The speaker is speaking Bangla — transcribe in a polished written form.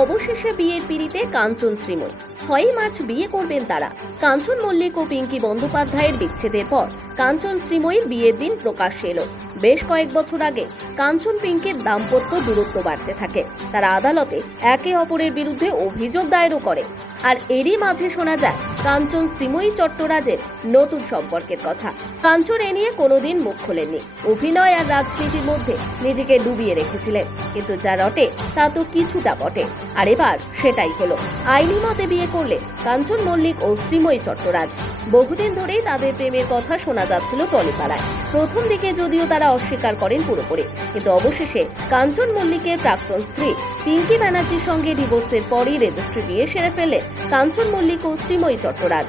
অবশেষে বিয়ের পিড়িতে কাঞ্চন শ্রীময়ী। 6ই মার্চ বিয়ে করবেন তারা। কাঞ্চন মল্লিক ও পিঙ্কি বন্দ্যোপাধ্যায়ের বিচ্ছেদের পর কাঞ্চন শ্রীময়ীর বিয়ের দিন প্রকাশ্যে এলো। বেশ কয়েক বছর আগে কাঞ্চন পিঙ্কির দাম্পত্য দূরত্ব বাড়তে থাকে। তারা আদালতে একে অপরের বিরুদ্ধে অভিযোগ দায়েরও করে। আর এরই মাঝে শোনা যায় কাঞ্চন শ্রীময়ী চট্টরাজের নতুন সম্পর্কের কথা। কাঞ্চন এ নিয়ে কোনোদিন মুখ খোলেননি। অভিনয় আর রাজনীতির মধ্যে নিজেকে ডুবিয়ে রেখেছিলেন, কিন্তু যা রটে তা তো কিছুটা বটে। আর এবার সেটাই হলো। আইনি মতে বিয়ে করলে কাঞ্চন মল্লিক ও শ্রীময়ী চট্টরাজ। বহুদিন ধরেই তাদের প্রেমের কথা শোনা যাচ্ছিল টলিপাড়ায়। প্রথম দিকে যদিও তারা অস্বীকার করেন পুরোপুরি, কিন্তু অবশেষে কাঞ্চন মল্লিকের প্রাক্তন স্ত্রী পিঙ্কি ব্যানার্জির সঙ্গে ডিভোর্সের পরই রেজিস্ট্রি বিয়ে সেরে ফেললেন কাঞ্চন মল্লিক ও শ্রীময়ী চট্টরাজ।